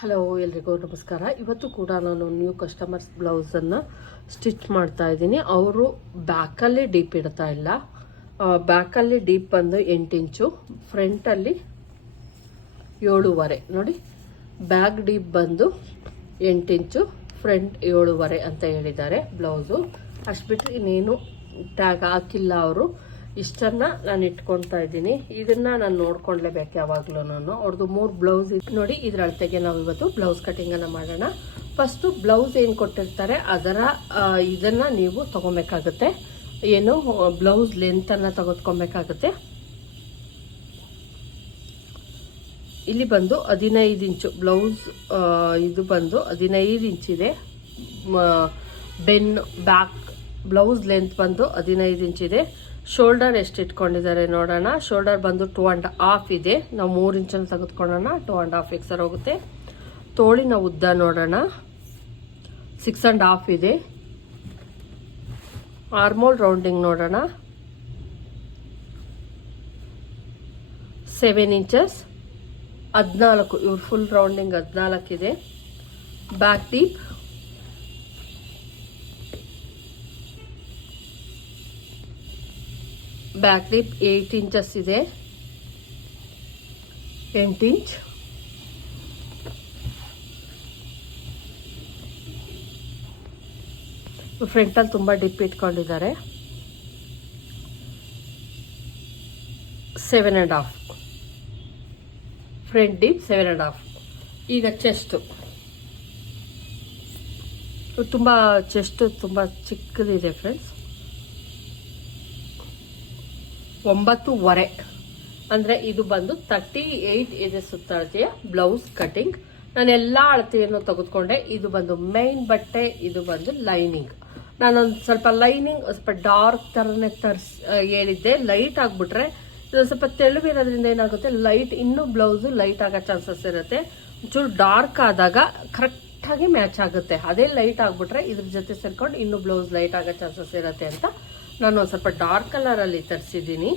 Hello ಎಲ್ರಿಗೂ ನಮಸ್ಕಾರ. ಇವತ್ತು ಕೂಡ ನಾನು ನ್ಯೂ ಕಸ್ಟಮರ್ಸ್ ಬ್ಲೌಸನ್ನು ಸ್ಟಿಚ್ ಮಾಡ್ತಾ ಇದ್ದೀನಿ. ಅವರು ಬ್ಯಾಕಲ್ಲಿ ಡೀಪ್ ಇಡ್ತಾ ಇಲ್ಲ. ಬ್ಯಾಕಲ್ಲಿ ಡೀಪ್ ಬಂದು ಎಂಟು ಇಂಚು, ಫ್ರಂಟಲ್ಲಿ ಏಳುವರೆ. ನೋಡಿ ಬ್ಯಾಕ್ ಡೀಪ್ ಬಂದು ಎಂಟು ಇಂಚು ಫ್ರಂಟ್ ಏಳುವರೆ ಅಂತ ಹೇಳಿದ್ದಾರೆ ಬ್ಲೌಸು ಅಷ್ಟು ಬಿಟ್ಟರೆ ಇನ್ನೇನು ಟ್ಯಾಗ್ ಹಾಕಿಲ್ಲ ಅವರು. ಇಷ್ಟನ್ನ ನಾನು ಇಟ್ಕೊತಾ ಇದ್ದೀನಿ. ಇದನ್ನ ನಾನು ನೋಡ್ಕೊಂಡ್ಲೇಬೇಕು ಯಾವಾಗಲೂ ಅವ್ರದ್ದು ಮೂರು ಬ್ಲೌಸ್ ನೋಡಿ, ಇದ್ರ ಅಳತೆಗೆ ನಾವು ಇವತ್ತು ಬ್ಲೌಸ್ ಕಟಿಂಗನ್ನು ಮಾಡೋಣ. ಫಸ್ಟು ಬ್ಲೌಸ್ ಏನು ಕೊಟ್ಟಿರ್ತಾರೆ, ಅದರ ಇದನ್ನ ನೀವು ತಗೊಬೇಕಾಗುತ್ತೆ. ಏನು ಬ್ಲೌಸ್ ಲೆಂತನ್ನು ತೆಗೆದುಕೊಬೇಕಾಗುತ್ತೆ. ಇಲ್ಲಿ ಬಂದು ಹದಿನೈದು ಇಂಚು ಬ್ಲೌಸ್ ಇದು ಬಂದು ಹದಿನೈದು ಇಂಚಿದೆ ಬೆನ್ ಬ್ಯಾಕ್ ಬ್ಲೌಸ್ ಲೆಂತ್ ಬಂದು ಹದಿನೈದು ಇಂಚಿದೆ ಶೋಲ್ಡರ್ ಎಷ್ಟು ಇಟ್ಕೊಂಡಿದ್ದಾರೆ ನೋಡೋಣ. ಶೋಲ್ಡರ್ ಬಂದು ಟೂ ಆ್ಯಂಡ್ ಹಾಫ್ ಇದೆ. ನಾವು ಮೂರು ಇಂಚನ್ನು ತೆಗೆದುಕೊಳ್ಳೋಣ. ಟೂ ಆ್ಯಂಡ್ ಹಾಫ್ ಎಕ್ಸರ್ ಹೋಗುತ್ತೆ. ತೋಳಿನ ಉದ್ದ ನೋಡೋಣ. ಸಿಕ್ಸ್ ಆ್ಯಂಡ್ ಹಾಫ್ ಇದೆ. ಆರ್ಮೋಲ್ ರೌಂಡಿಂಗ್ ನೋಡೋಣ. ಸೆವೆನ್ ಇಂಚಸ್ ಹದಿನಾಲ್ಕು, ಇವ್ರ full rounding ಹದಿನಾಲ್ಕಿದೆ back deep back lip eight inches ಇದೆ. ಎಂಟು ಇಂಚ್ ಫ್ರಂಟಲ್ಲಿ ತುಂಬ ಡಿಪ್ ಇಟ್ಕೊಂಡಿದ್ದಾರೆ. Seven and half front deep seven and half ಈಗ ಚೆಸ್ಟು ತುಂಬ ಚೆಸ್ಟು ತುಂಬ ಚಿಕ್ಕದಿದೆ ಫ್ರೆಂಡ್ಸ್ ಒಂಬತ್ತುವರೆ ಅಂದರೆ ಇದು ಬಂದು ತರ್ಟಿ ಏಯ್ಟ್ ಇದೆ ಸುತ್ತಳತೆಯ ಬ್ಲೌಸ್ ಕಟಿಂಗ್. ನಾನು ಎಲ್ಲ ಅಳತೆಯನ್ನು ತೆಗೆದುಕೊಂಡೆ. ಇದು ಬಂದು ಮೈನ್ ಬಟ್ಟೆ, ಇದು ಬಂದು ಲೈನಿಂಗ್. ನಾನೊಂದು ಸ್ವಲ್ಪ ಲೈನಿಂಗ್, ಸ್ವಲ್ಪ ಡಾರ್ಕ್ ಥರನೇ ತರ್ಸ್ ಹೇಳಿದ್ದೆ ಲೈಟ್ ಆಗಿಬಿಟ್ರೆ, ಇದು ಸ್ವಲ್ಪ ತೆಳುವಿರೋದ್ರಿಂದ ಏನಾಗುತ್ತೆ, ಲೈಟ್, ಇನ್ನೂ ಬ್ಲೌಸು ಲೈಟ್ ಆಗೋ ಚಾನ್ಸಸ್ ಇರುತ್ತೆ. ಒಂಚೂರು ಡಾರ್ಕ್ ಆದಾಗ ಕರೆಕ್ಟಾಗಿ ಮ್ಯಾಚ್ ಆಗುತ್ತೆ. ಅದೇ ಲೈಟ್ ಆಗಿಬಿಟ್ರೆ ಇದ್ರ ಜೊತೆ ಸೇರ್ಕೊಂಡು ಇನ್ನೂ ಬ್ಲೌಸ್ ಲೈಟ್ ಆಗೋ ಚಾನ್ಸಸ್ ಇರುತ್ತೆ ಅಂತ ನಾನು ಒಂದು ಸ್ವಲ್ಪ ಡಾರ್ಕ್ ಕಲರಲ್ಲಿ ತರಿಸಿದ್ದೀನಿ.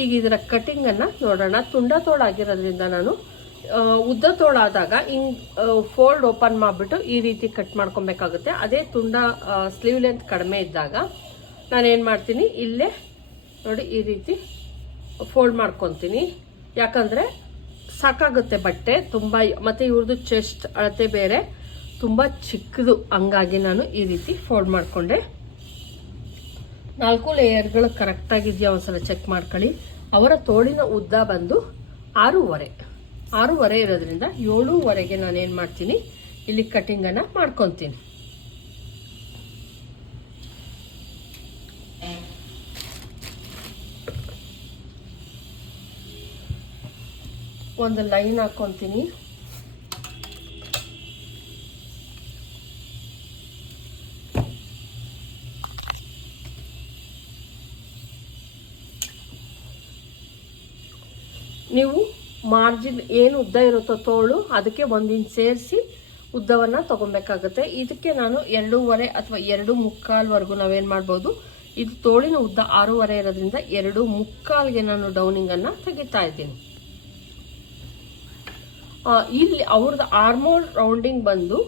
ಈಗ ಇದರ ಕಟಿಂಗನ್ನು ನೋಡೋಣ. ತುಂಡ ತೋಳಾಗಿರೋದ್ರಿಂದ ನಾನು ಉದ್ದ ತೋಳಾದಾಗ ಹಿಂಗ್ ಫೋಲ್ಡ್ ಓಪನ್ ಮಾಡಿಬಿಟ್ಟು ಈ ರೀತಿ ಕಟ್ ಮಾಡ್ಕೊಬೇಕಾಗುತ್ತೆ. ಅದೇ ತುಂಡ ಸ್ಲೀವ್ ಲೆಂತ್ ಕಡಿಮೆ ಇದ್ದಾಗ ನಾನು ಏನು ಮಾಡ್ತೀನಿ? ಇಲ್ಲೇ ನೋಡಿ ಈ ರೀತಿ ಫೋಲ್ಡ್ ಮಾಡ್ಕೊತೀನಿ. ಯಾಕಂದರೆ ಸಾಕಾಗುತ್ತೆ ಬಟ್ಟೆ ತುಂಬ, ಮತ್ತು ಇವ್ರದ್ದು ಚೆಸ್ಟ್ ಅಳತೆ ಬೇರೆ. ತುಂಬ ಚಿಕ್ಕದು. ಹಂಗಾಗಿ ನಾನು ಈ ರೀತಿ ಫೋಲ್ಡ್ ಮಾಡಿಕೊಂಡೆ. ನಾಲ್ಕು ಲೇಯರ್ಗಳು ಕರೆಕ್ಟಾಗಿದೆಯಾ ಒಂದ್ಸಲ ಚೆಕ್ ಮಾಡ್ಕೊಳ್ಳಿ. ಅವರ ತೋಳಿನ ಉದ್ದ ಬಂದು ಆರೂವರೆ. ಆರೂವರೆ ಇರೋದ್ರಿಂದ ಏಳೂವರೆಗೆ ನಾನು ಏನು ಮಾಡ್ತೀನಿ? ಇಲ್ಲಿ ಕಟಿಂಗನ್ನು ಮಾಡ್ಕೊತೀನಿ. ಒಂದು ಲೈನ್ ಹಾಕ್ಕೊತೀನಿ ನೀವು ಮಾರ್ಜಿನ್ ಏನು ಉದ್ದ ಇರುತ್ತೋ ತೋಳು ಅದಕ್ಕೆ ಒಂದು ಇಂಚ್ ಸೇರಿಸಿ ಉದ್ದವನ್ನು ತಗೊಬೇಕಾಗುತ್ತೆ. ಇದಕ್ಕೆ ನಾನು ಎರಡೂವರೆ ಅಥವಾ ಎರಡು ಮುಕ್ಕಾಲ್ವರೆಗೂ ನಾವೇನು ಮಾಡ್ಬೋದು, ಇದು ತೋಳಿನ ಉದ್ದ ಆರೂವರೆ ಇರೋದ್ರಿಂದ ಎರಡು ಮುಕ್ಕಾಲ್ಗೆ ನಾನು ಡೌನಿಂಗನ್ನು ತೆಗಿತಾ ಇದ್ದೀನಿ. ಇಲ್ಲಿ ಅವ್ರದ್ದು ಆರ್ಮೋಲ್ ರೌಂಡಿಂಗ್ ಬಂದು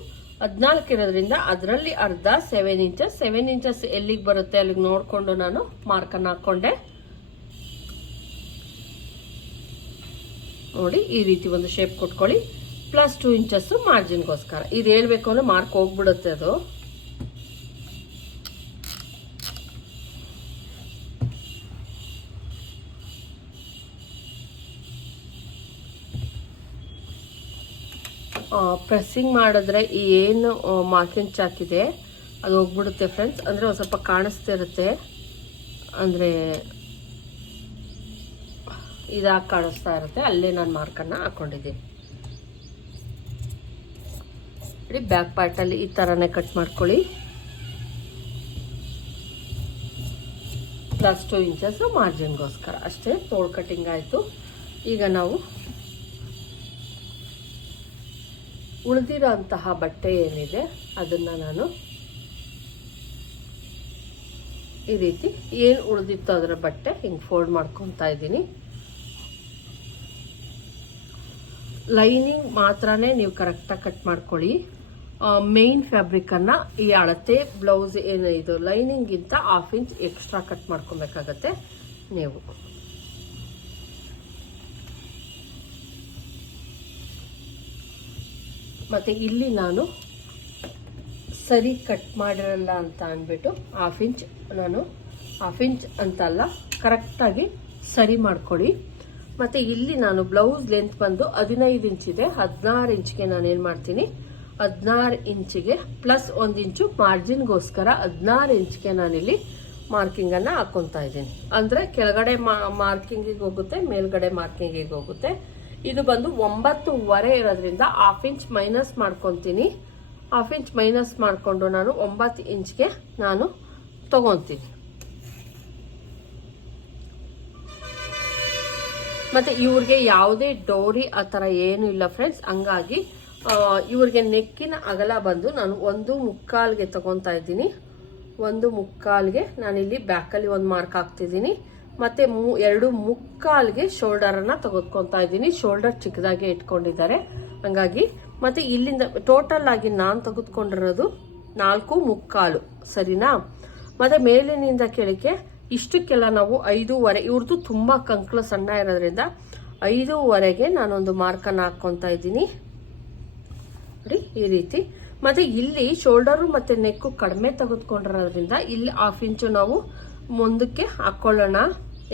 ಹದಿನಾಲ್ಕು ಇರೋದ್ರಿಂದ ಅದರಲ್ಲಿ ಅರ್ಧ ಸೆವೆನ್ ಇಂಚಸ್ ಸೆವೆನ್ ಇಂಚಸ್ ಎಲ್ಲಿಗೆ ಬರುತ್ತೆ ಅಲ್ಲಿಗೆ ನೋಡಿಕೊಂಡು ನಾನು ಮಾರ್ಕನ್ನು ಹಾಕ್ಕೊಂಡೆ ನೋಡಿ ಈ ರೀತಿ ಒಂದು ಶೇಪ್ ಕೊಟ್ಕೊಳ್ಳಿ. ಪ್ಲಸ್ ಟೂ ಇಂಚಸ್ ಮಾರ್ಜಿನ್ಗೋಸ್ಕರ ಇದು ಹೇಳ್ಬೇಕು ಅಂದ್ರೆ ಮಾರ್ಕ್ ಹೋಗ್ಬಿಡುತ್ತೆ ಅದು. ಪ್ರೆಸ್ಸಿಂಗ್ ಮಾಡಿದ್ರೆ ಏನು ಮಾರ್ಕಿಂಗ್ ಚಾಕ್ ಇದೆ. ಅದು ಹೋಗ್ಬಿಡುತ್ತೆ ಫ್ರೆಂಡ್ಸ್ ಅಂದರೆ ಒಂದು ಸ್ವಲ್ಪ ಕಾಣಿಸ್ತಿರುತ್ತೆ. ಅಂದರೆ ಇದಾಗಿ ಕಾಣಿಸ್ತಾ ಇರುತ್ತೆ. ಅಲ್ಲೇ ನಾನು ಮಾರ್ಕನ್ನು ಹಾಕ್ಕೊಂಡಿದ್ದೀನಿ ನೋಡಿ ಬ್ಯಾಕ್ ಪಾರ್ಟಲ್ಲಿ ಈ ಥರನೇ ಕಟ್ ಮಾಡ್ಕೊಳ್ಳಿ. ಪ್ಲಸ್ ಟು ಇಂಚಸ್ ಮಾರ್ಜಿನ್ಗೋಸ್ಕರ ಅಷ್ಟೇ, ತೋಳ್ ಕಟಿಂಗ್ ಆಯಿತು. ಈಗ ನಾವು ಉಳಿದಿರೋ ಅಂತಹ ಬಟ್ಟೆ ಏನಿದೆ, ಅದನ್ನು ನಾನು ಈ ರೀತಿ ಏನು ಉಳಿದಿತ್ತು ಅದರ ಬಟ್ಟೆ ಹಿಂಗೆ ಫೋಲ್ಡ್ ಮಾಡ್ಕೊತಾ ಇದ್ದೀನಿ. ಲೈನಿಂಗ್ ಮಾತ್ರನೇ ನೀವು ಕರೆಕ್ಟಾಗಿ ಕಟ್ ಮಾಡ್ಕೊಳ್ಳಿ. ಮೇನ್ ಫ್ಯಾಬ್ರಿಕನ್ನು ಈ ಅಳತೆ ಬ್ಲೌಸ್ ಏನು ಇದು, ಲೈನಿಂಗಿಂತ ಹಾಫ್ ಇಂಚ್ ಎಕ್ಸ್ಟ್ರಾ ಕಟ್ ಮಾಡ್ಕೊಬೇಕಾಗತ್ತೆ ನೀವು. ಮತ್ತು ಇಲ್ಲಿ ನಾನು ಸರಿ ಕಟ್ ಮಾಡಿರಲ್ಲ ಅಂತ ಅಂದ್ಬಿಟ್ಟು ಹಾಫ್ ಇಂಚ್ ನಾನು ಹಾಫ್ ಇಂಚ್ ಅಂತಲ್ಲ ಕರೆಕ್ಟಾಗಿ ಸರಿ ಮಾಡ್ಕೊಳ್ಳಿ. ಮತ್ತು ಇಲ್ಲಿ ನಾನು ಬ್ಲೌಸ್ ಲೆಂತ್ ಬಂದು ಹದಿನೈದು ಇಂಚ್ ಇದೆ. ಹದಿನಾರು ಇಂಚ್ಗೆ ನಾನು ಏನ್ ಮಾಡ್ತೀನಿ? ಹದಿನಾರು ಇಂಚಿಗೆ ಪ್ಲಸ್ ಒಂದು ಇಂಚು ಮಾರ್ಜಿನ್ಗೋಸ್ಕರ ಹದಿನಾರು ಇಂಚ್ಗೆ ನಾನಿಲ್ಲಿ ಅನ್ನ ಹಾಕೊಂತಾ ಇದ್ದೀನಿ. ಅಂದ್ರೆ ಕೆಳಗಡೆ ಮಾರ್ಕಿಂಗಿಗೆ ಹೋಗುತ್ತೆ, ಮೇಲ್ಗಡೆ ಮಾರ್ಕಿಂಗಿಗೆ ಹೋಗುತ್ತೆ. ಇದು ಬಂದು ಒಂಬತ್ತುವರೆ ಇರೋದ್ರಿಂದ ಹಾಫ್ ಇಂಚ್ ಮೈನಸ್ ಮಾಡ್ಕೊತೀನಿ. ಹಾಫ್ ಇಂಚ್ ಮೈನಸ್ ಮಾಡಿಕೊಂಡು ನಾನು ಒಂಬತ್ತು ಇಂಚ್ಗೆ ನಾನು ತಗೊತೀನಿ. ಮತ್ತೆ ಇವ್ರಿಗೆ ಯಾವುದೇ ಡೋರಿ ಆ ಥರ ಏನೂ ಇಲ್ಲ ಫ್ರೆಂಡ್ಸ್ ಹಂಗಾಗಿ ಇವ್ರಿಗೆ ನೆಕ್ಕಿನ ಅಗಲ ಬಂದು ನಾನು ಒಂದು ಮುಕ್ಕಾಲ್ಗೆ ತಗೊತಾ ಇದ್ದೀನಿ. ಒಂದು ಮುಕ್ಕಾಲ್ಗೆ ನಾನಿಲ್ಲಿ ಬ್ಯಾಕಲ್ಲಿ ಒಂದು ಮಾರ್ಕ್ ಹಾಕ್ತಿದ್ದೀನಿ. ಮತ್ತೆ ಮೂ, ಎರಡು ಮುಕ್ಕಾಲ್ಗೆ ಶೋಲ್ಡರನ್ನು ತೆಗೆದುಕೊತಾ ಇದ್ದೀನಿ. ಶೋಲ್ಡರ್ ಚಿಕ್ಕದಾಗೆ ಇಟ್ಕೊಂಡಿದ್ದಾರೆ. ಹಂಗಾಗಿ, ಮತ್ತೆ ಇಲ್ಲಿಂದ ಟೋಟಲ್ ಆಗಿ ನಾನು ತೆಗೆದುಕೊಂಡಿರೋದು ನಾಲ್ಕು ಮುಕ್ಕಾಲು. ಸರಿನಾ? ಮತ್ತೆ ಮೇಲಿನಿಂದ ಕೆಳಗೆ ಇಷ್ಟಕ್ಕೆಲ್ಲ ನಾವು ಐದೂವರೆ ಇವ್ರದ್ದು ತುಂಬ ಕಂಕ್ಳು ಸಣ್ಣ ಇರೋದ್ರಿಂದ ಐದೂವರೆಗೆ ನಾನೊಂದು ಮಾರ್ಕನ್ನು ಹಾಕ್ಕೊತಾ ಇದ್ದೀನಿ. ನೋಡಿ, ಈ ರೀತಿ. ಮತ್ತೆ ಇಲ್ಲಿ ಶೋಲ್ಡರು ಮತ್ತೆ ನೆಕ್ಕು ಕಡಿಮೆ ತೆಗೆದುಕೊಂಡಿರೋದ್ರಿಂದ ಇಲ್ಲಿ ಹಾಫ್ ಇಂಚು ನಾವು ಮುಂದಕ್ಕೆ ಹಾಕೊಳ್ಳೋಣ.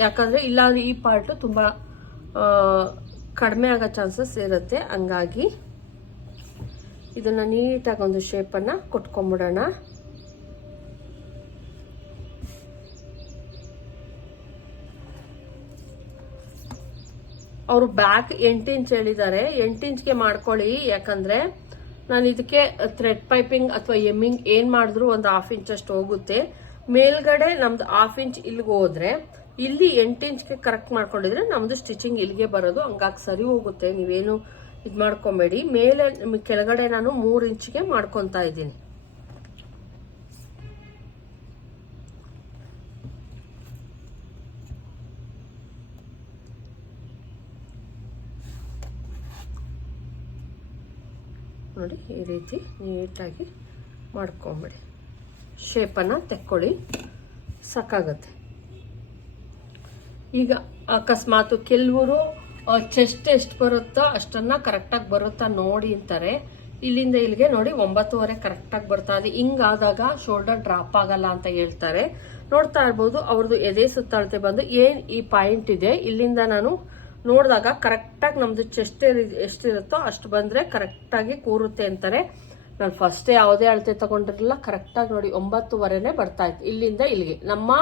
ಯಾಕಂದ್ರೆ ಇಲ್ಲಾಂದರೆ ಈ ಪಾರ್ಟ್ ತುಂಬಾ ಕಡಿಮೆ ಆಗೋ ಚಾನ್ಸಸ್ ಇರುತ್ತೆ. ಹಂಗಾಗಿ ಇದನ್ನ ನೀಟಾಗಿ ಒಂದು ಶೇಪನ್ನು ಕೊಟ್ಕೊಂಡ್ಬಿಡೋಣ ಅವರು ಬ್ಯಾಕ್ ಎಂಟು ಇಂಚ್ ಹೇಳಿದ್ದಾರೆ. ಎಂಟು ಇಂಚ್ಗೆ ಮಾಡ್ಕೊಳ್ಳಿ. ಯಾಕಂದ್ರೆ ನಾನು ಇದಕ್ಕೆ ಥ್ರೆಡ್ ಪೈಪಿಂಗ್ ಅಥವಾ ಎಮ್ಮಿಂಗ್ ಏನ್ ಮಾಡಿದ್ರು ಒಂದು ಹಾಫ್ ಇಂಚ್ ಅಷ್ಟು ಹೋಗುತ್ತೆ. ಮೇಲ್ಗಡೆ ನಮ್ದು ಹಾಫ್ ಇಂಚ್ ಇಲ್ಲಿಗೆ ಹೋದ್ರೆ, ಇಲ್ಲಿ ಎಂಟು ಇಂಚ್ಗೆ ಕರೆಕ್ಟ್ ಮಾಡ್ಕೊಂಡಿದ್ರೆ ನಮ್ದು ಸ್ಟಿಚಿಂಗ್ ಇಲ್ಲಿಗೆ ಬರೋದು. ಹಂಗಾಗಿ ಸರಿ ಹೋಗುತ್ತೆ. ನೀವೇನು ಇದು ಮಾಡ್ಕೊಬೇಡಿ. ಮೇಲೆ, ಕೆಳಗಡೆ ನಾನು ಮೂರು ಇಂಚ್ಗೆ ಮಾಡ್ಕೊತಾ ಇದ್ದೀನಿ. ನೋಡಿ, ಈ ರೀತಿ ನೀಟಾಗಿ ಮಾಡ್ಕೊಂಬಿಡಿ. ಶೇಪನ್ನು ತೆಕ್ಕೊಳ್ಳಿ. ಸಾಕಾಗತ್ತೆ. ಈಗ ಅಕಸ್ಮಾತ್ ಕೆಲವರು ಚೆಸ್ಟ್ ಎಷ್ಟು ಬರುತ್ತೋ ಅಷ್ಟನ್ನು ಕರೆಕ್ಟಾಗಿ ಬರುತ್ತಾ ನೋಡಿ ಅಂತಾರೆ. ಇಲ್ಲಿಂದ ಇಲ್ಲಿಗೆ ನೋಡಿ, ಒಂಬತ್ತುವರೆ ಕರೆಕ್ಟಾಗಿ ಬರ್ತಾ ಇದೆ. ಹಿಂಗಾದಾಗ ಶೋಲ್ಡರ್ ಡ್ರಾಪ್ ಆಗಲ್ಲ ಅಂತ ಹೇಳ್ತಾರೆ. ನೋಡ್ತಾ ಇರ್ಬೋದು, ಅವ್ರದ್ದು ಎದೆ ಸುತ್ತಳತೆ ಬಂದು ಏನು ಈ ಪಾಯಿಂಟ್ ಇದೆ, ಇಲ್ಲಿಂದ ನಾನು ನೋಡಿದಾಗ ಕರೆಕ್ಟಾಗಿ ನಮ್ಮದು ಚೆಸ್ಟ್ ಎಷ್ಟಿರುತ್ತೋ ಅಷ್ಟು ಬಂದ್ರೆ ಕರೆಕ್ಟಾಗಿ ಕೂರುತ್ತೆ ಅಂತಾರೆ. ನಾನು ಫಸ್ಟ್ ಯಾವುದೇ ಅಳತೆ ತಗೊಂಡಿರಲಿಲ್ಲ, ಕರೆಕ್ಟಾಗಿ ನೋಡಿ ಒಂಬತ್ತುವರೆನೇ ಬರ್ತಾ ಇತ್ತು. ಇಲ್ಲಿಂದ ಇಲ್ಲಿಗೆ. ನಮ್ಮ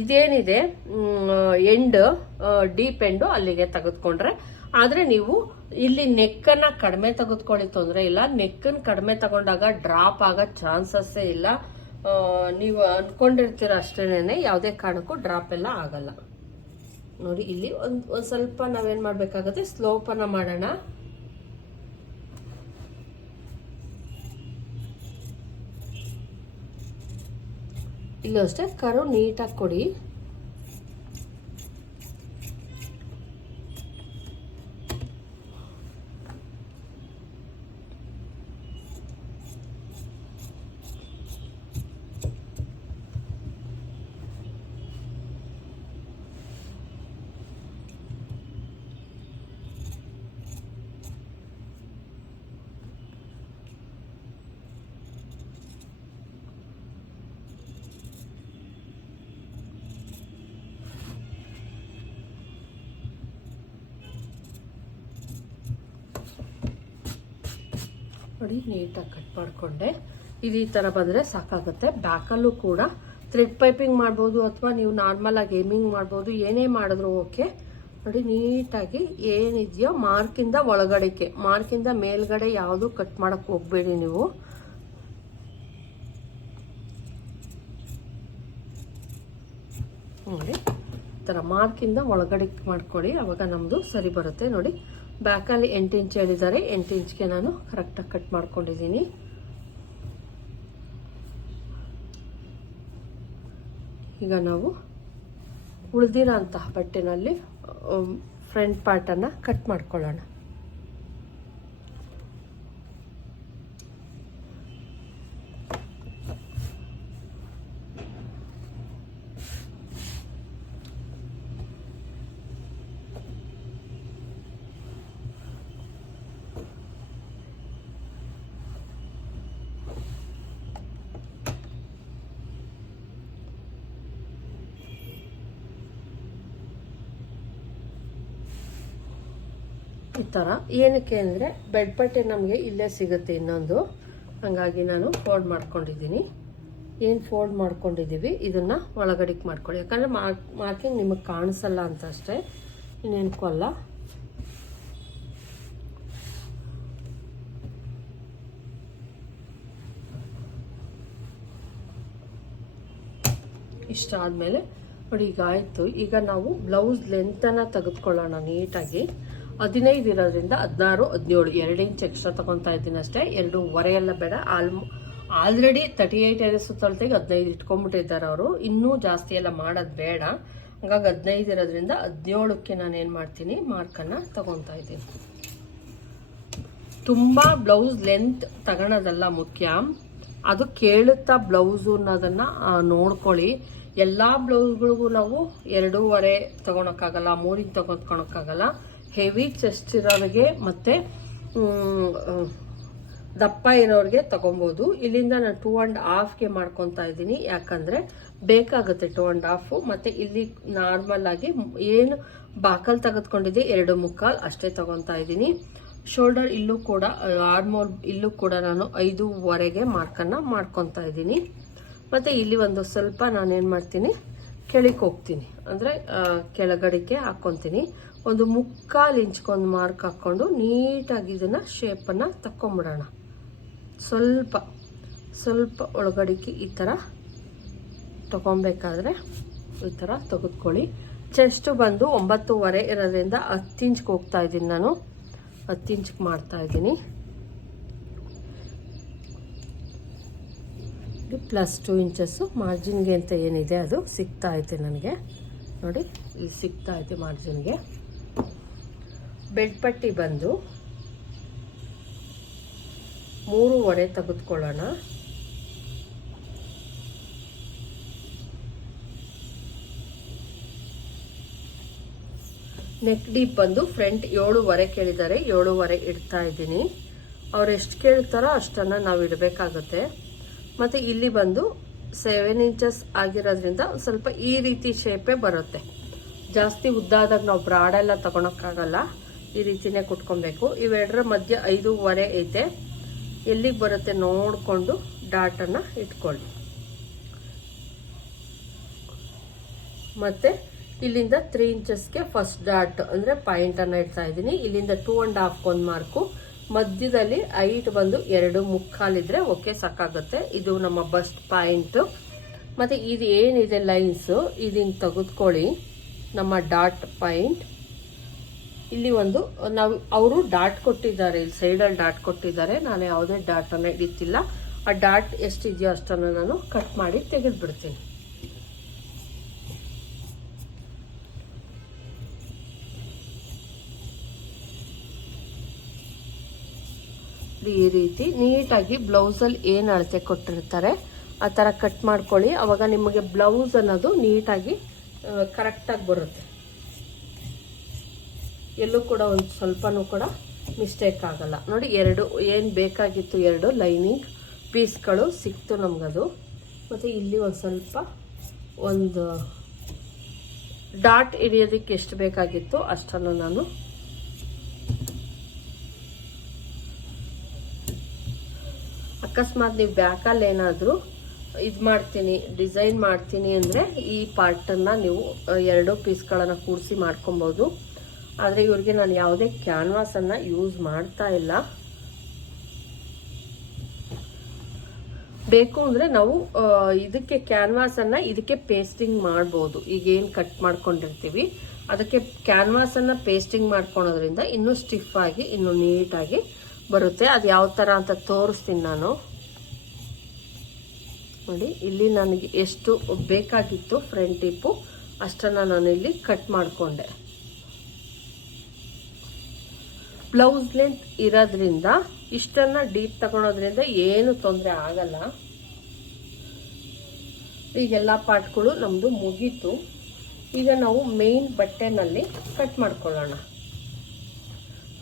ಇದೇನಿದೆ ಎಂಡ್ ಡೀಪ್ ಎಂಡು ಅಲ್ಲಿಗೆ ತೆಗೆದುಕೊಂಡ್ರೆ. ಆದ್ರೆ ನೀವು ಇಲ್ಲಿ ನೆಕ್ಕನ್ನ ಕಡಿಮೆ ತೆಗೆದುಕೊಳ್ಳಿ, ತೊಂದರೆ ಇಲ್ಲ. ನೆಕ್ಕನ್ನು ಕಡಿಮೆ ತಗೊಂಡಾಗ ಡ್ರಾಪ್ ಆಗೋ ಚಾನ್ಸಸ್ಸೇ ಇಲ್ಲ. ನೀವು ಅಂದ್ಕೊಂಡಿರ್ತೀರ ಅಷ್ಟೇನೆ ಯಾವುದೇ ಕಾರಣಕ್ಕೂ ಡ್ರಾಪ್ ಎಲ್ಲ ಆಗಲ್ಲ. ನೋಡಿ ಇಲ್ಲಿ ಒಂದ್ ಒಂದ್ ಸ್ವಲ್ಪ ನಾವೇನ್ ಮಾಡ್ಬೇಕಾಗುತ್ತೆ ಸ್ಲೋಪನ್ನು ಮಾಡೋಣ. ಇಲ್ಲೂ ಅಷ್ಟೇ ಕರು ನೀಟಾಗಿ ಕೊಡಿ. ನೋಡಿ ನೀಟಾಗಿ ಕಟ್ ಮಾಡಿಕೊಂಡೆ. ಇದು ಈ ಥರ ಬಂದರೆ ಸಾಕಾಗುತ್ತೆ. ಬ್ಯಾಕಲ್ಲೂ ಕೂಡ ಥ್ರೆಡ್ ಪೈಪಿಂಗ್ ಮಾಡ್ಬೋದು ಅಥವಾ ನೀವು ನಾರ್ಮಲ್ ಆಗಿ ಗೇಮಿಂಗ್ ಮಾಡ್ಬೋದು, ಏನೇ ಮಾಡಿದ್ರು ಓಕೆ ನೋಡಿ ನೀಟಾಗಿ ಏನಿದೆಯೋ ಮಾರ್ಕಿಂದ ಒಳಗಡೆಗೆ ಮಾರ್ಕಿಂದ ಮೇಲ್ಗಡೆ ಯಾವುದು ಕಟ್ ಮಾಡೋಕ್ಕೆ ಹೋಗಬೇಡಿ ನೀವು. ನೋಡಿ, ಈ ಥರ ಮಾರ್ಕಿಂದ ಒಳಗಡೆ ಮಾಡ್ಕೊಳ್ಳಿ, ಅವಾಗ ನಮ್ಮದು ಸರಿ ಬರುತ್ತೆ. ನೋಡಿ ಬ್ಯಾಕಲ್ಲಿ ಎಂಟು ಇಂಚ್ ಹೇಳಿದ್ದಾರೆ. ಎಂಟು ಇಂಚ್ಗೆ ನಾನು ಕರೆಕ್ಟಾಗಿ ಕಟ್ ಮಾಡ್ಕೊಂಡಿದ್ದೀನಿ. ಈಗ ನಾವು ಉಳಿದಿರೋ ಅಂತಹ ಬಟ್ಟೆನಲ್ಲಿ ಫ್ರಂಟ್ ಪಾರ್ಟನ್ನು ಕಟ್ ಮಾಡ್ಕೊಳ್ಳೋಣ. ಈ ಥರ ಏನಕ್ಕೆ ಅಂದರೆ ಬೆಡ್ ಪಟ್ಟೆ ನಮಗೆ ಇಲ್ಲೇ ಸಿಗುತ್ತೆ ಇನ್ನೊಂದು. ಹಾಗಾಗಿ ನಾನು ಫೋಲ್ಡ್ ಮಾಡ್ಕೊಂಡಿದ್ದೀನಿ. ಏನು ಫೋಲ್ಡ್ ಮಾಡ್ಕೊಂಡಿದ್ದೀವಿ? ಇದನ್ನು ಒಳಗಡೆಗೆ ಮಾಡ್ಕೊಳ್ಳಿ. ಯಾಕಂದರೆ ಮಾರ್ಕ್ ಮಾರ್ಕಿಂಗ್ ನಿಮಗೆ ಕಾಣಿಸಲ್ಲ ಅಂತ ಅಷ್ಟೇ. ಇನ್ನೇನ್ಕಲ್ಲ ಇಷ್ಟ ಆದಮೇಲೆ ನೋಡಿ ಈಗ ಆಯಿತು. ಈಗ ನಾವು ಬ್ಲೌಸ್ ಲೆಂತನ್ನು ತೆಗೆದುಕೊಳ್ಳೋಣ ನೀಟಾಗಿ. ಹದಿನೈದು ಇರೋದ್ರಿಂದ ಹದಿನಾರು, ಹದಿನೇಳು ಎರಡು ಇಂಚ್ ಎಕ್ಸ್ಟ್ರಾ ತಗೊತಾ ಇದ್ದೀನಿ ಅಷ್ಟೇ. ಎರಡೂವರೆ ಎಲ್ಲ ಬೇಡ. ಆಲ್ಮೋ, ಆಲ್ರೆಡಿ ತರ್ಟಿ ಏಯ್ಟ್ ಎರೆ ಸುತ್ತಳತೆಗೆ ಹದಿನೈದು ಇಟ್ಕೊಂಡ್ಬಿಟ್ಟಿದ್ದಾರೆ ಅವರು. ಇನ್ನೂ ಜಾಸ್ತಿ ಎಲ್ಲ ಮಾಡೋದು ಬೇಡ. ಹಂಗಾಗಿ ಹದಿನೈದು ಇರೋದ್ರಿಂದ ಹದಿನೇಳಕ್ಕೆ ನಾನು ಏನು ಮಾಡ್ತೀನಿ ಮಾರ್ಕನ್ನು ತಗೊತಾ ಇದ್ದೀನಿ. ತುಂಬ ಬ್ಲೌಸ್ ಲೆಂತ್ ತಗೊಳೋದಲ್ಲ ಮುಖ್ಯ. ಅದು ಕೇಳುತ್ತಾ ಬ್ಲೌಸು ಅನ್ನೋದನ್ನು ನೋಡ್ಕೊಳ್ಳಿ. ಎಲ್ಲ ಬ್ಲೌಸ್ಗಳಿಗೂ ನಾವು ಎರಡೂವರೆ ತಗೊಳಕ್ಕಾಗಲ್ಲ, ಮೂರಿಂದ ತಗೊಳಕ್ಕಾಗಲ್ಲ ಹೆವಿ ಚೆಸ್ಟ್ ಇರೋರಿಗೆ ಮತ್ತು ದಪ್ಪ ಇರೋರಿಗೆ ತಗೊಬೋದು. ಇಲ್ಲಿಂದ ನಾನು ಟೂ ಆ್ಯಂಡ್ ಹಾಫ್ಗೆ ಮಾಡ್ಕೊತಾ ಇದ್ದೀನಿ. ಯಾಕಂದರೆ ಬೇಕಾಗುತ್ತೆ ಟೂ ಆ್ಯಂಡ್ ಹಾಫು ಮತ್ತು ಇಲ್ಲಿ ನಾರ್ಮಲ್ ಆಗಿ ಏನು ಬಾಕಲ್ ತೆಗೆದುಕೊಂಡಿದ್ದೆ, ಎರಡು ಮುಕ್ಕಾಲು ಅಷ್ಟೇ ತಗೊತಾ ಇದ್ದೀನಿ. ಶೋಲ್ಡರ್ ಇಲ್ಲೂ ಕೂಡ ಆರ್ಮೋಲ್ ಇಲ್ಲೂ ಕೂಡ ನಾನು ಐದೂವರೆಗೆ ಮಾರ್ಕನ್ನು ಮಾಡ್ಕೊತಾ ಇದ್ದೀನಿ. ಮತ್ತು ಇಲ್ಲಿ ಒಂದು ಸ್ವಲ್ಪ ನಾನೇನು ಮಾಡ್ತೀನಿ, ಕೆಳಕ್ಕೆ ಹೋಗ್ತೀನಿ. ಅಂದರೆ ಕೆಳಗಡೆಗೆ ಹಾಕ್ಕೊತೀನಿ ಒಂದು ಮುಕ್ಕಾಲು ಒಂದು ಮಾರ್ಕ್ ಹಾಕ್ಕೊಂಡು ನೀಟಾಗಿ ಇದನ್ನು ಶೇಪನ್ನು ತಕ್ಕೊಂಬಿಡೋಣ. ಸ್ವಲ್ಪ ಸ್ವಲ್ಪ ಒಳಗಡಿಕೆ ಈ ಥರ ತಗೊಬೇಕಾದ್ರೆ ಈ ಥರ ತೆಗೆದುಕೊಳ್ಳಿ. ಚೆಸ್ಟು ಬಂದು ಒಂಬತ್ತುವರೆ ಇರೋದ್ರಿಂದ ಹತ್ತು ಇಂಚ್ಗೆ ಹೋಗ್ತಾ ಇದ್ದೀನಿ ನಾನು. ಹತ್ತು ಇಂಚ್ಗೆ ಮಾಡ್ತಾ ಇದ್ದೀನಿ. ಪ್ಲಸ್ ಟು ಇಂಚಸ್ಸು ಮಾರ್ಜಿನ್ಗೆ ಅಂತ ಏನಿದೆ ಅದು ಸಿಗ್ತಾ ಐತೆ ನನಗೆ. ನೋಡಿ ಇಲ್ಲಿ ಸಿಗ್ತಾ ಐತೆ ಮಾರ್ಜಿನ್ಗೆ ಬೆಡ್ ಪಟ್ಟಿ ಬಂದು ಮೂರುವರೆ ತೆಗೆದುಕೊಳ್ಳೋಣ. ನೆಕ್ ಡೀಪ್ ಬಂದು ಫ್ರಂಟ್ ಏಳುವರೆ ಕೇಳಿದ್ದಾರೆ, ಏಳುವರೆ ಇಡ್ತಾ ಇದ್ದೀನಿ. ಅವ್ರು ಎಷ್ಟು ಕೇಳ್ತಾರೋ ಅಷ್ಟನ್ನು ನಾವು ಇಡಬೇಕಾಗುತ್ತೆ. ಮತ್ತು ಇಲ್ಲಿ ಬಂದು ಸೆವೆನ್ ಇಂಚಸ್ ಆಗಿರೋದ್ರಿಂದ ಸ್ವಲ್ಪ ಈ ರೀತಿ ಶೇಪೇ ಬರುತ್ತೆ. ಜಾಸ್ತಿ ಉದ್ದಾದಾಗ ನಾವು ಬ್ರಾಡೆಲ್ಲ ತಗೊಳಕ್ಕಾಗಲ್ಲ. ಈ ರೀತಿನೇ ಕುಟ್ಕೊಬೇಕು. ಇವೆರಡರ ಮಧ್ಯ ಐದೂವರೆ ಐತೆ. ಎಲ್ಲಿಗೆ ಬರುತ್ತೆ ನೋಡಿಕೊಂಡು ಡಾಟನ್ನು ಇಟ್ಕೊಳ್ಳಿ. ಮತ್ತು ಇಲ್ಲಿಂದ ತ್ರೀ ಇಂಚಸ್ಗೆ ಫಸ್ಟ್ ಡಾಟ್ ಅಂದರೆ ಪಾಯಿಂಟನ್ನು ಇಡ್ತಾ ಇದ್ದೀನಿ. ಇಲ್ಲಿಂದ ಟೂ ಆ್ಯಂಡ್ ಹಾಫ್ ಒಂದು ಮಾರ್ಕು. ಮಧ್ಯದಲ್ಲಿ ಐಟ್ ಬಂದು ಎರಡು ಮುಕ್ಕಾಲಿದ್ರೆ ಓಕೆ, ಸಾಕಾಗುತ್ತೆ. ಇದು ನಮ್ಮ ಬಸ್ಟ್ ಪಾಯಿಂಟು. ಮತ್ತು ಇದು ಏನಿದೆ ಲೈನ್ಸು? ಹಿಂಗೆ ತೆಗೆದುಕೊಳ್ಳಿ. ನಮ್ಮ ಡಾಟ್ ಪಾಯಿಂಟ್. ಇಲ್ಲಿ ಒಂದು, ನಾವು, ಅವರು ಡಾಟ್ ಕೊಟ್ಟಿದ್ದಾರೆ, ಇಲ್ಲಿ ಸೈಡಲ್ಲಿ ಡಾಟ್ ಕೊಟ್ಟಿದ್ದಾರೆ. ನಾನು ಯಾವುದೇ ಡಾಟನ್ನು ಹಿಡಿತಿಲ್ಲ ಆ ಡಾಟ್ ಎಷ್ಟಿದೆಯೋ ಅಷ್ಟನ್ನು ನಾನು ಕಟ್ ಮಾಡಿ ತೆಗೆದುಬಿಡ್ತೀನಿ. ಈ ರೀತಿ ನೀಟಾಗಿ ಬ್ಲೌಸಲ್ಲಿ ಏನು ಅಳತೆ ಕೊಟ್ಟಿರ್ತಾರೆ, ಆ ಥರ ಕಟ್ ಮಾಡ್ಕೊಳ್ಳಿ. ಅವಾಗ ನಿಮಗೆ ಬ್ಲೌಸ್ ಅನ್ನೋದು ನೀಟಾಗಿ ಕರೆಕ್ಟಾಗಿ ಬರುತ್ತೆ. ಎಲ್ಲೂ ಕೂಡ ಒಂದು ಸ್ವಲ್ಪನೂ ಕೂಡ ಮಿಸ್ಟೇಕ್ ಆಗಲ್ಲ. ನೋಡಿ, ಎರಡು, ಏನು ಬೇಕಾಗಿತ್ತು ಎರಡು ಲೈನಿಂಗ್ ಪೀಸ್ಗಳು ಸಿಕ್ತು ನಮಗದು. ಮತ್ತು ಇಲ್ಲಿ ಒಂದು ಸ್ವಲ್ಪ ಒಂದು ಡಾಟ್ ಹಿಡಿಯೋದಕ್ಕೆ ಎಷ್ಟು ಬೇಕಾಗಿತ್ತು ಅಷ್ಟನ್ನು ನಾನು ಅಕಸ್ಮಾತ್ ನೀವು ಬ್ಯಾಕಲ್ಲಿ ಏನಾದರೂ ಇದು ಮಾಡ್ತೀನಿ, ಡಿಸೈನ್ ಮಾಡ್ತೀನಿ ಅಂದರೆ ಈ ಪಾರ್ಟನ್ನು ನೀವು ಎರಡು ಪೀಸ್ಗಳನ್ನು ಕೂಡಿಸಿ ಮಾಡ್ಕೊಬೋದು. ಆದರೆ ಇವರಿಗೆ ನಾನು ಯಾವುದೇ ಕ್ಯಾನ್ವಾಸನ್ನು ಯೂಸ್ ಮಾಡ್ತಾ ಇಲ್ಲ. ಬೇಕು ಅಂದರೆ ನಾವು ಇದಕ್ಕೆ ಕ್ಯಾನ್ವಾಸನ್ನು ಇದಕ್ಕೆ ಪೇಸ್ಟಿಂಗ್ ಮಾಡ್ಬೋದು. ಈಗ ಏನು ಕಟ್ ಮಾಡ್ಕೊಂಡಿರ್ತೀವಿ. ಅದಕ್ಕೆ ಕ್ಯಾನ್ವಾಸನ್ನು ಪೇಸ್ಟಿಂಗ್ ಮಾಡ್ಕೊಳೋದ್ರಿಂದ ಇನ್ನೂ ಸ್ಟಿಫ್ ಆಗಿ, ಇನ್ನೂ ನೀಟಾಗಿ ಬರುತ್ತೆ. ಅದು ಯಾವ ಥರ ಅಂತ ತೋರಿಸ್ತೀನಿ ನಾನು. ನೋಡಿ, ಇಲ್ಲಿ ನನಗೆ ಎಷ್ಟು ಬೇಕಾಗಿತ್ತು ಫ್ರಂಟ್ ಟಿಪ್ಪು ಅಷ್ಟನ್ನು ನಾನು ಇಲ್ಲಿ ಕಟ್ ಮಾಡಿಕೊಂಡೆ. ಬ್ಲೌಸ್ ಲೆಂತ್ ಇರೋದ್ರಿಂದ ಇಷ್ಟನ್ನ ಡೀಪ್ ತಗೊಳೋದ್ರಿಂದ ಏನು ತೊಂದರೆ ಆಗಲ್ಲ. ಈಗೆಲ್ಲ ಪಾರ್ಟ್ಗಳು ನಮ್ಮದು ಮುಗೀತು. ಈಗ ನಾವು ಮೇನ್ ಬಟ್ಟೆನಲ್ಲಿ ಕಟ್ ಮಾಡ್ಕೊಳ್ಳೋಣ.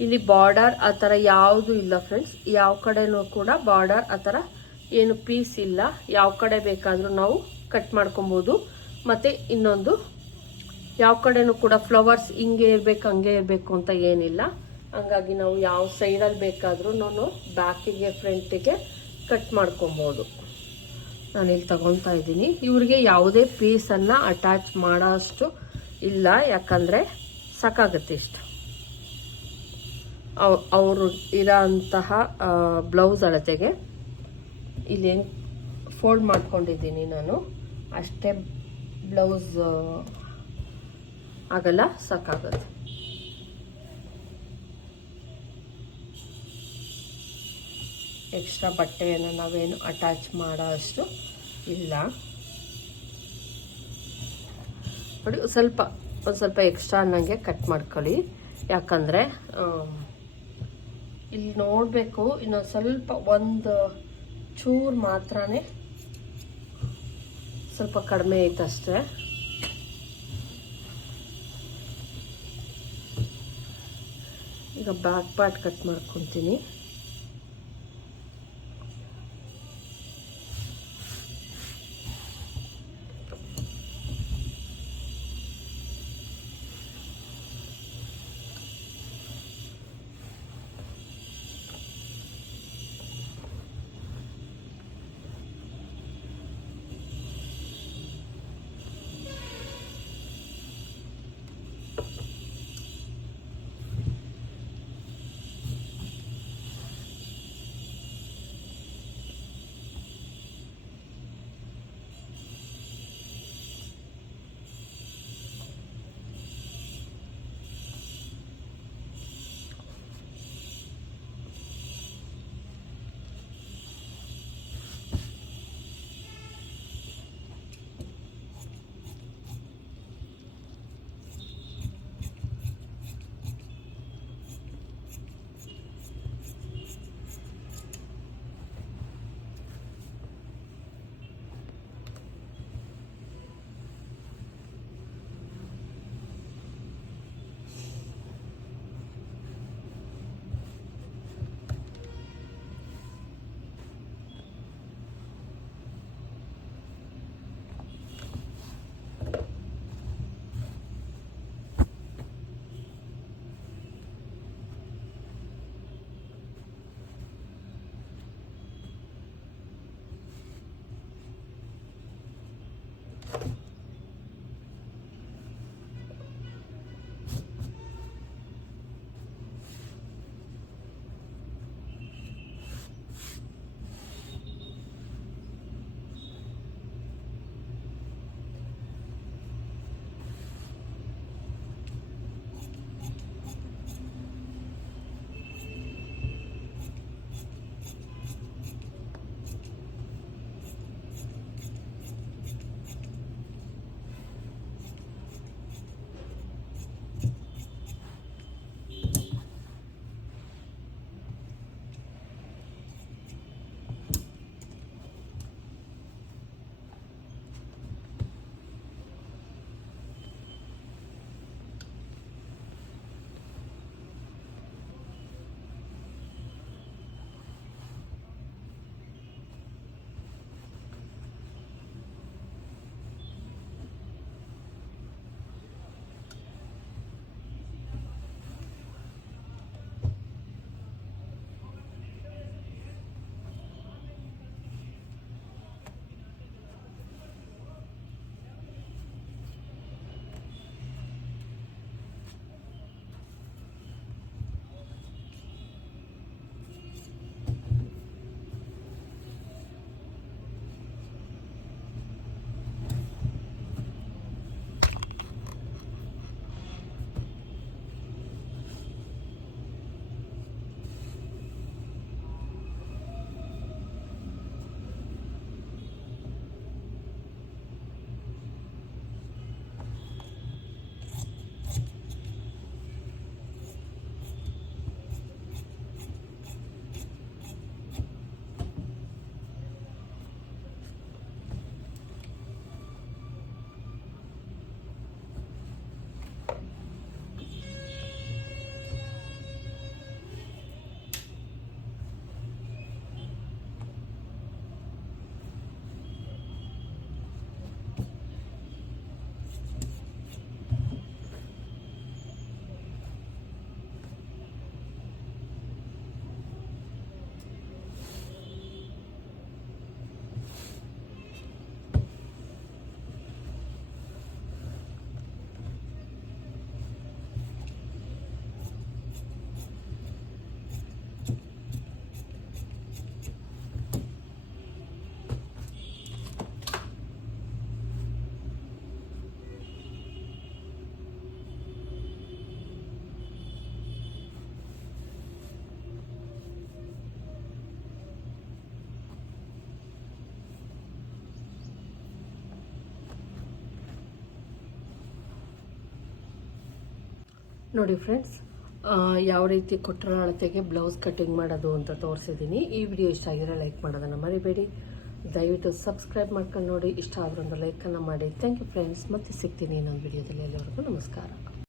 ಇಲ್ಲಿ ಬಾರ್ಡರ್ ಆ ಥರ ಯಾವುದು ಇಲ್ಲ ಫ್ರೆಂಡ್ಸ್ ಯಾವ ಕಡೆನೂ ಕೂಡ ಬಾರ್ಡರ್ ಆ ಥರ ಏನು ಪೀಸ್ ಇಲ್ಲ. ಯಾವ ಕಡೆ ಬೇಕಾದರೂ ನಾವು ಕಟ್ ಮಾಡ್ಕೊಬೋದು. ಮತ್ತು ಇನ್ನೊಂದು, ಯಾವ ಕಡೆನೂ ಕೂಡ ಫ್ಲವರ್ಸ್ ಹಿಂಗೆ ಇರಬೇಕು, ಹಂಗೆ ಇರಬೇಕು ಅಂತ ಏನಿಲ್ಲ. ಹಂಗಾಗಿ ನಾವು ಯಾವ ಸೈಡಲ್ಲಿ ಬೇಕಾದರೂ ನಾನು ಬ್ಯಾಕಿಗೆ, ಫ್ರಂಟಿಗೆ ಕಟ್ ಮಾಡ್ಕೊಬೋದು. ನಾನು ಇಲ್ಲಿ ತಗೊತಾ ಇದ್ದೀನಿ. ಇವರಿಗೆ ಯಾವುದೇ ಪೀಸನ್ನು ಅಟ್ಯಾಚ್ ಮಾಡೋ ಅಷ್ಟು ಇಲ್ಲ, ಯಾಕಂದರೆ ಸಾಕಾಗುತ್ತೆ ಇಷ್ಟು. ಅವ್, ಅವರು ಇರೋ ಅಂತಹ ಬ್ಲೌಸ್ ಅಳತೆಗೆ ಇಲ್ಲಿ ಫೋಲ್ಡ್ ಮಾಡ್ಕೊಂಡಿದ್ದೀನಿ ನಾನು. ಅಷ್ಟೇ ಬ್ಲೌಸ್ ಆಗಲ್ಲ, ಸಾಕಾಗುತ್ತೆ. ಎಕ್ಸ್ಟ್ರಾ ಬಟ್ಟೆಯನ್ನು ನಾವೇನು ಅಟ್ಯಾಚ್ ಮಾಡೋ ಅಷ್ಟು ಇಲ್ಲ. ನೋಡಿ ಸ್ವಲ್ಪ, ಒಂದು ಸ್ವಲ್ಪ ಎಕ್ಸ್ಟ್ರಾ ಅನ್ನಂಗೆ ಕಟ್ ಮಾಡ್ಕೊಳ್ಳಿ. ಯಾಕಂದರೆ ಇಲ್ಲಿ ನೋಡಬೇಕು, ಇನ್ನೊಂದು ಸ್ವಲ್ಪ ಒಂದು ಚೂರು ಮಾತ್ರ ಸ್ವಲ್ಪ ಕಡಿಮೆ ಐತಷ್ಟೇ. ಈಗ ಬ್ಯಾಕ್ ಪಾರ್ಟ್ ಕಟ್ ಮಾಡ್ಕೊತೀನಿ. ನೋಡಿ ಫ್ರೆಂಡ್ಸ್ ಯಾವ ರೀತಿ ಕೊಟ್ಟರ ಅಳತೆಗೆ ಬ್ಲೌಸ್ ಕಟಿಂಗ್ ಮಾಡೋದು ಅಂತ ತೋರಿಸಿದ್ದೀನಿ. ಈ ವಿಡಿಯೋ ಇಷ್ಟ ಆಗಿರೋ ಲೈಕ್ ಮಾಡೋದನ್ನು ಮರಿಬೇಡಿ. ದಯವಿಟ್ಟು ಸಬ್ಸ್ಕ್ರೈಬ್ ಮಾಡ್ಕೊಂಡು ನೋಡಿ. ಇಷ್ಟ ಆದ್ರೊಂದು ಲೈಕನ್ನು ಮಾಡಿ. ಥ್ಯಾಂಕ್ ಯು ಫ್ರೆಂಡ್ಸ್ ಮತ್ತೆ ಸಿಗ್ತೀನಿ ಇನ್ನೊಂದು ವಿಡಿಯೋದಲ್ಲಿ ಎಲ್ಲರಿಗೂ ನಮಸ್ಕಾರ.